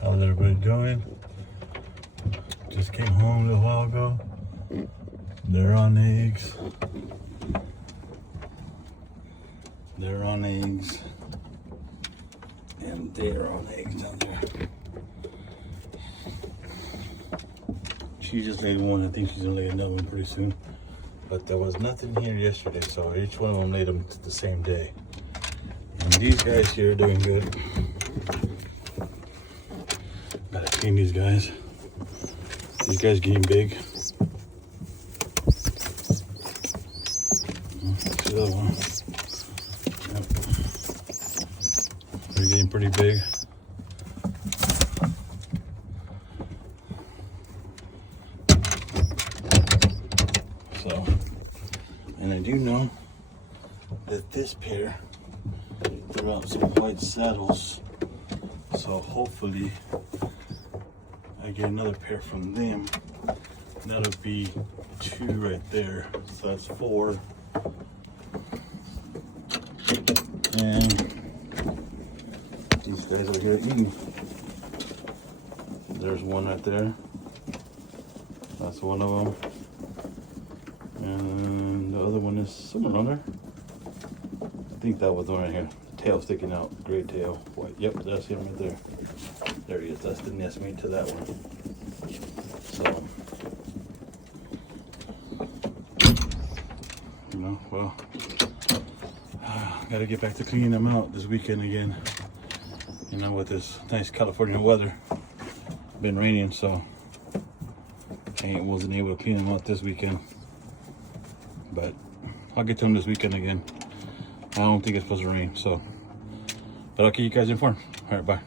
How's everybody doing? Just came home a little while ago. They're on eggs. They're on eggs. And they're on eggs down there. She just laid one. I think she's gonna lay another one pretty soon. But there was nothing here yesterday, so each one of them laid them the same day. And these guys here are doing good. Gotta clean these guys. These guys getting big. See the other one. Yep. They're getting pretty big. So, and I do know that this pair threw out some white saddles. So hopefully I get another pair from them. That'll be 2 right there. So that's 4. And these guys over here eating. There's one right there. That's one of them. And the other one is somewhere on there. I think that was the one right here. Tail sticking out, gray tail, white. Yep, that's him right there. There he is. That's the nest mate to that one. So, you know, well, gotta get back to cleaning them out this weekend again. You know, with this nice California weather, been raining, so I wasn't able to clean them out this weekend. But I'll get to them this weekend again. I don't think it's supposed to rain, so. But I'll keep you guys informed. All right, bye.